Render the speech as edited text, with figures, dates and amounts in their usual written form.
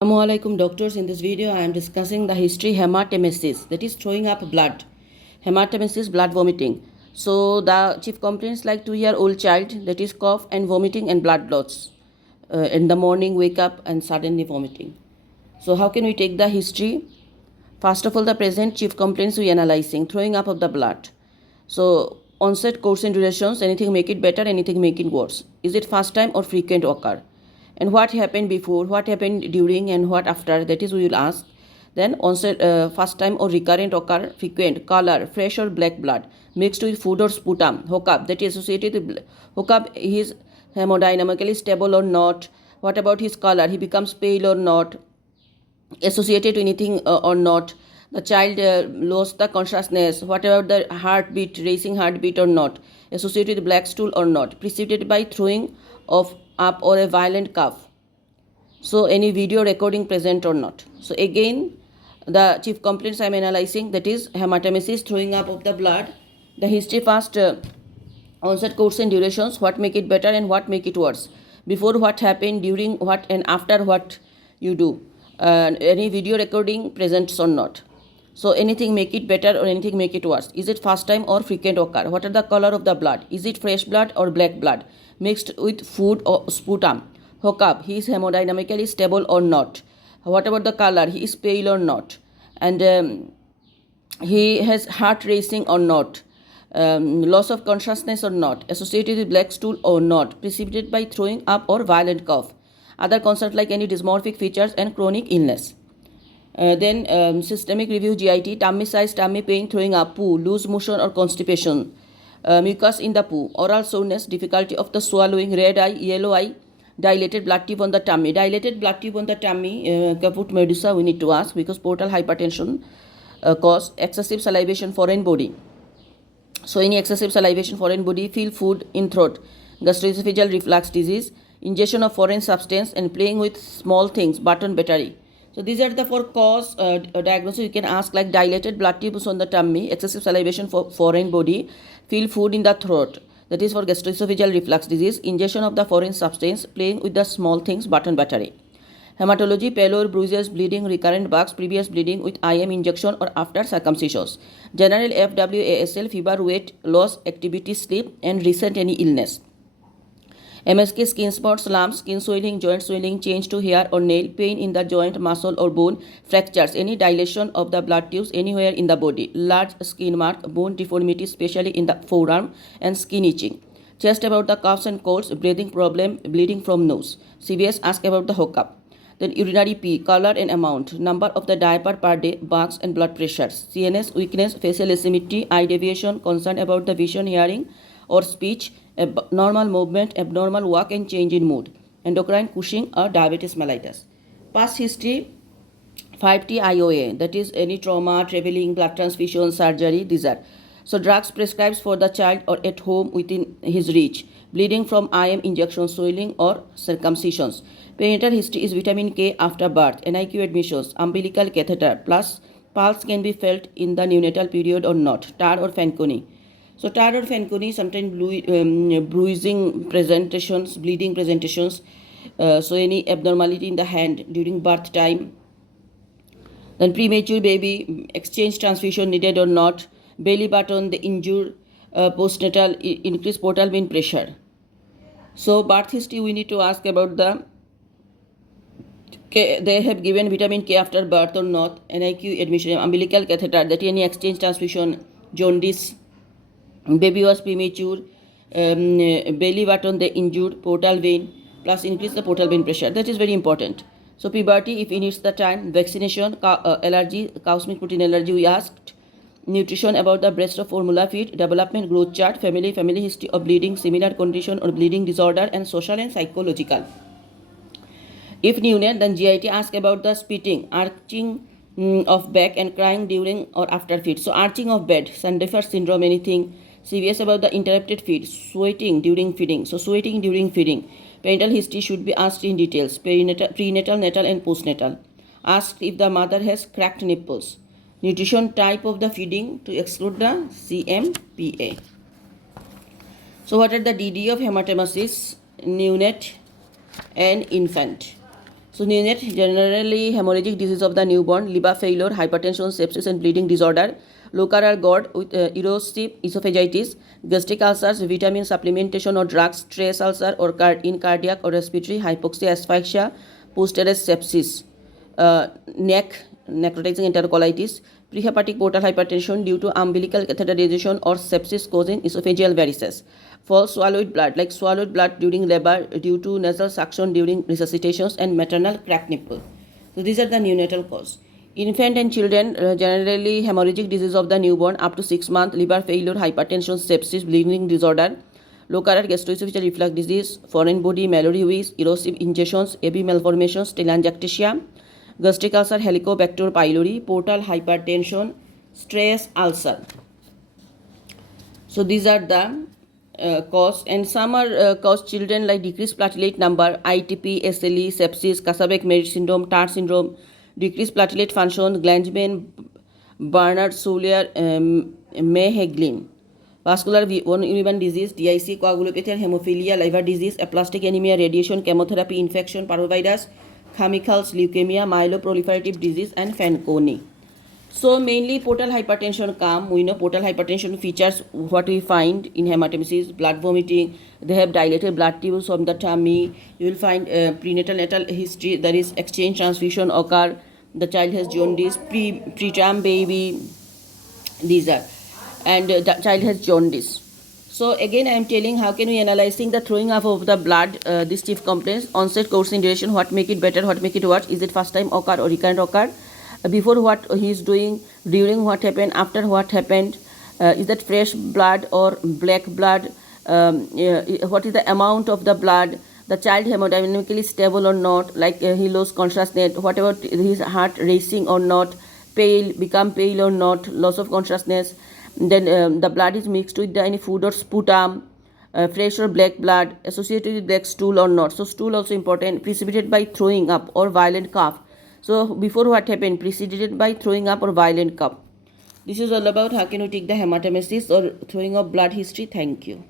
Assalamualaikum doctors. In this video I am discussing the history haematemesis, that is throwing up blood. Haematemesis, blood vomiting. So the chief complaints like 2-year-old child, that is cough and vomiting and blood loss. In the morning wake up and suddenly vomiting. So how can we take the history? First of all, the present chief complaints we analyzing, throwing up of the blood. So onset, course and durations, anything make it better, anything make it worse. Is it first time or frequent occur? And what happened before, what happened during, and what after, that is we will ask. Then onset, first time or recurrent occur, frequent, color, fresh or black blood, mixed with food or sputum, hookup, that is associated with hookup, he is hemodynamically stable or not, what about his color, he becomes pale or not, associated to anything or not, the child lost the consciousness, what about the heartbeat, racing heartbeat or not, associated with black stool or not, preceded by throwing of up or a violent cough. So any video recording present or not. So again, the chief complaints I am analyzing, that is haematemesis, throwing up of the blood. The history first, onset, course and durations, what make it better and what make it worse, before what happened, during what, and after what you do, any video recording presents or not. So anything make it better or anything make it worse. Is it first time or frequent occur? What are the color of the blood? Is it fresh blood or black blood mixed with food or sputum? Hookup, he is hemodynamically stable or not? What about the color? He is pale or not? And he has heart racing or not? Loss of consciousness or not? Associated with black stool or not? Precipitated by throwing up or violent cough? Other concerns like any dysmorphic features and chronic illness. Then systemic review, GIT, tummy size, tummy pain, throwing up, poo, loose motion or constipation, mucus in the poo, oral soreness, difficulty of the swallowing, red eye, yellow eye, dilated blood tube on the tummy. Dilated blood tube on the tummy, caput medusa, we need to ask, because portal hypertension cause excessive salivation, foreign body. So any excessive salivation, foreign body, feel food in throat, gastroesophageal reflux disease, ingestion of foreign substance, and playing with small things, button battery. So these are the four cause diagnosis you can ask, like dilated blood tubes on the tummy, excessive salivation for foreign body, feel food in the throat, that is for gastroesophageal reflux disease, ingestion of the foreign substance, playing with the small things, button battery. Hematology, pallor, bruises, bleeding, recurrent bugs, previous bleeding with IM injection or after circumcisions. General FWASL, fever, weight loss, activity, sleep, and recent any illness. MSK, skin spots, lumps, skin swelling, joint swelling, change to hair or nail, pain in the joint, muscle or bone, fractures, any dilation of the blood tubes anywhere in the body, large skin mark, bone deformity, especially in the forearm, and skin itching. Chest about the coughs and colds, breathing problem, bleeding from nose. CVS ask about the hookup. Then urinary pee, color and amount, number of the diaper per day, bugs and blood pressures. CNS, weakness, facial asymmetry, eye deviation, concern about the vision, hearing or speech, abnormal movement, abnormal walk and change in mood. Endocrine, Cushing or diabetes mellitus. Past history, 5T IOA, that is any trauma, traveling, blood transfusion, surgery, these are. So drugs prescribed for the child or at home within his reach. Bleeding from IM injection, swelling or circumcisions. Perinatal history is vitamin K after birth, NICU admissions, umbilical catheter, plus pulse can be felt in the neonatal period or not. TAR or Fanconi. So TAR or Fanconi, sometimes bruising presentations, bleeding presentations, so any abnormality in the hand during birth time. Then premature baby, exchange transfusion needed or not, belly button, the injured, postnatal, increased portal vein pressure. So birth history, we need to ask about the K, they have given vitamin K after birth or not, NICU admission, umbilical catheter, that any exchange transfusion, jaundice, baby was premature, belly button they injured, portal vein, plus increase the portal vein pressure. That is very important. So puberty, if it needs the time, vaccination, allergy, cow's milk protein allergy, we asked. Nutrition about the breast of formula feed, development growth chart, family history of bleeding, similar condition or bleeding disorder, and social and psychological. If neonate, then GIT ask about the spitting, arching of back and crying during or after feed. So arching of bed, Sandefur syndrome, anything. CVS about the interrupted feed, sweating during feeding. So sweating during feeding. Parental history should be asked in details, prenatal, natal and postnatal. Asked if the mother has cracked nipples. Nutrition, type of the feeding to exclude the CMPA. So what are the DD of haematemesis, neonate and infant? So neonate, generally hemorrhagic disease of the newborn, liver failure, hypertension, sepsis and bleeding disorder, low-carar GORD with erosive esophagitis, gastric ulcers, vitamin supplementation or drugs, stress ulcer or in cardiac or respiratory, hypoxia, asphyxia, post-arrest sepsis, necrotizing enterocolitis, prehepatic portal hypertension due to umbilical catheterization or sepsis causing esophageal varices. False swallowed blood, like swallowed blood during labor due to nasal suction during resuscitations and maternal cracked nipple. So these are the neonatal cause. Infant and children, generally hemorrhagic disease of the newborn up to 6 months, liver failure, hypertension, sepsis, bleeding disorder, low-carar gastroesophageal reflux disease, foreign body, malarious, erosive ingestions, AV malformations, telangiectasia, gastric ulcer, Helicobacter pylori, portal hypertension, stress ulcer. So these are the cause, and some are cause children like decreased platelet number, ITP, SLE, sepsis, Kasabek-Merit syndrome, TAR syndrome, decreased platelet function, Glanzmann, Bernard Soulier, Meheglin, vascular uneven disease, DIC, coagulopathy, hemophilia, liver disease, aplastic anemia, radiation, chemotherapy, infection, parvovirus, chemicals, leukemia, myeloproliferative disease, and Fanconi. So mainly portal hypertension come. We know portal hypertension features what we find in hematemesis, blood vomiting. They have dilated blood tubes from the tummy. You will find prenatal natal history. There is exchange transfusion occur. The child has jaundice, preterm baby. These are, and the child has jaundice. So again, I am telling how can we analyzing the throwing up of the blood. This chief complaints, onset, course, in duration, what make it better, what make it worse, is it first time occur or recurrent occur, before what he is doing, during what happened, after what happened, is that fresh blood or black blood, what is the amount of the blood, the child hemodynamically stable or not, like he lost consciousness, whatever, his heart racing or not, pale, become pale or not, loss of consciousness, then the blood is mixed with any food or sputum, fresh or black blood, associated with black stool or not. So stool also important, precipitated by throwing up or violent cough. So before what happened, preceded by throwing up or violent cough. This is all about how can we take the hematemesis or throwing up blood history. Thank you.